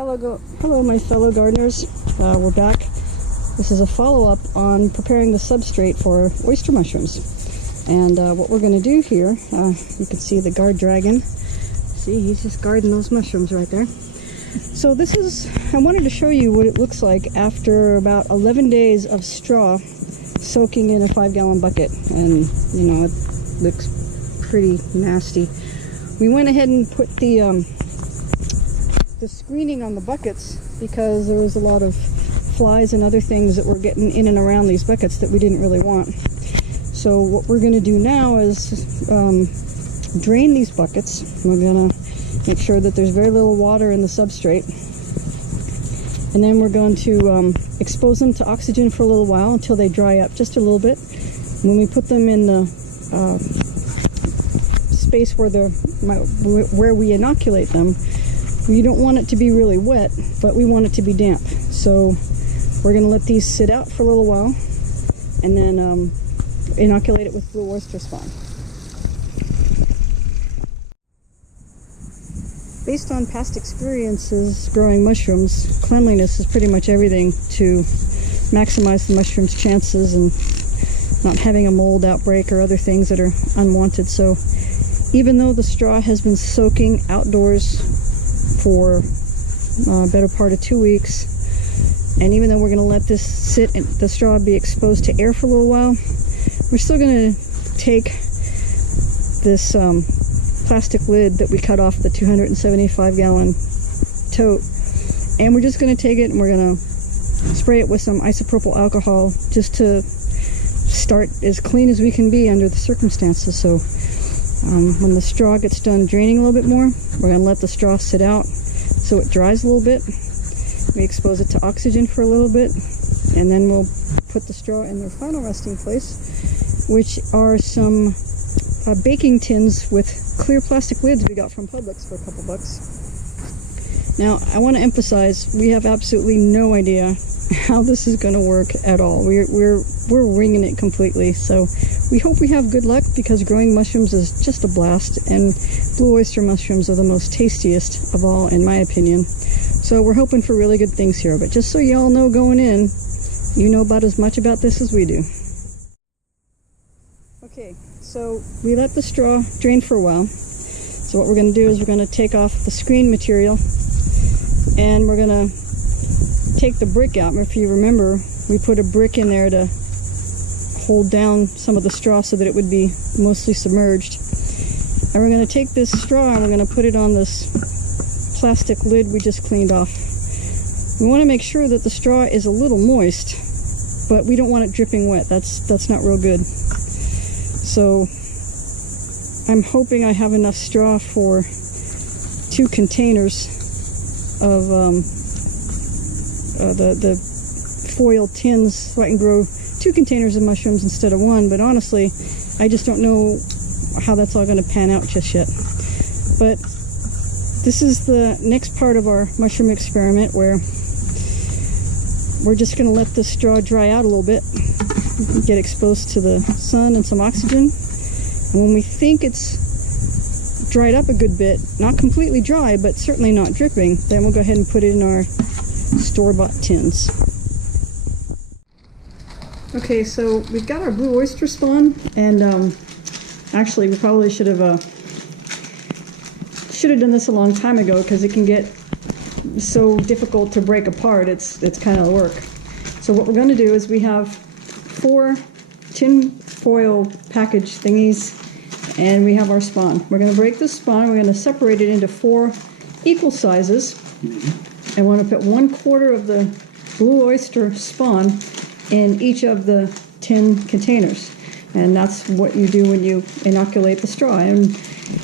Hello my fellow gardeners. We're back. This is a follow-up on preparing the substrate for oyster mushrooms. And what we're going to do here, you can see the guard dragon. See, he's just guarding those mushrooms right there. So this is, I wanted to show you what it looks like after about 11 days of straw soaking in a 5-gallon bucket. And, you know, it looks pretty nasty. We went ahead and put the screening on the buckets because there was a lot of flies and other things that were getting in and around these buckets that we didn't really want. So what we're going to do now is drain these buckets. We're going to make sure that there's very little water in the substrate, and then we're going to expose them to oxygen for a little while until they dry up just a little bit. When we put them in the space where we inoculate them, we don't want it to be really wet, but we want it to be damp. So we're going to let these sit out for a little while and then inoculate it with blue oyster spawn. Based on past experiences growing mushrooms, cleanliness is pretty much everything to maximize the mushroom's chances and not having a mold outbreak or other things that are unwanted. So even though the straw has been soaking outdoors for a better part of 2 weeks, and even though we're going to let this sit and the straw be exposed to air for a little while, we're still going to take this plastic lid that we cut off the 275-gallon tote, and we're just going to take it and we're going to spray it with some isopropyl alcohol just to start as clean as we can be under the circumstances. So when the straw gets done draining a little bit more, we're going to let the straw sit out so it dries a little bit. We expose it to oxygen for a little bit, and then we'll put the straw in their final resting place, which are some baking tins with clear plastic lids we got from Publix for a couple bucks. Now, I want to emphasize, we have absolutely no idea how this is going to work at all. We're winging it completely. So we hope we have good luck, because growing mushrooms is just a blast, and blue oyster mushrooms are the most tastiest of all, in my opinion. So we're hoping for really good things here. But just so you all know going in, you know about as much about this as we do. Okay, so we let the straw drain for a while. So what we're going to do is we're going to take off the screen material, and we're going to take the brick out. If you remember, we put a brick in there to hold down some of the straw so that it would be mostly submerged. And we're going to take this straw and we're going to put it on this plastic lid we just cleaned off. We want to make sure that the straw is a little moist, but we don't want it dripping wet. That's not real good. So I'm hoping I have enough straw for 2 containers of the foil tins, so I can grow 2 containers of mushrooms instead of 1. But honestly, I just don't know how that's all going to pan out just yet. But this is the next part of our mushroom experiment, where we're just going to let the straw dry out a little bit, get exposed to the sun and some oxygen. And when we think it's dried up a good bit, not completely dry, but certainly not dripping, then we'll go ahead and put it in our store-bought tins. Okay, so we've got our blue oyster spawn, and actually we probably should have done this a long time ago, because it can get so difficult to break apart. It's kind of work. So what we're going to do is we have 4 tin foil package thingies, and we have our spawn. We're going to break this spawn. We're going to separate it into 4 equal sizes. I want to put 1/4 of the blue oyster spawn in each of the tin containers. And that's what you do when you inoculate the straw. And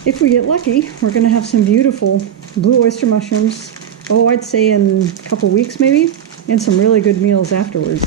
if we get lucky, we're going to have some beautiful blue oyster mushrooms, I'd say in a couple weeks maybe, and some really good meals afterwards.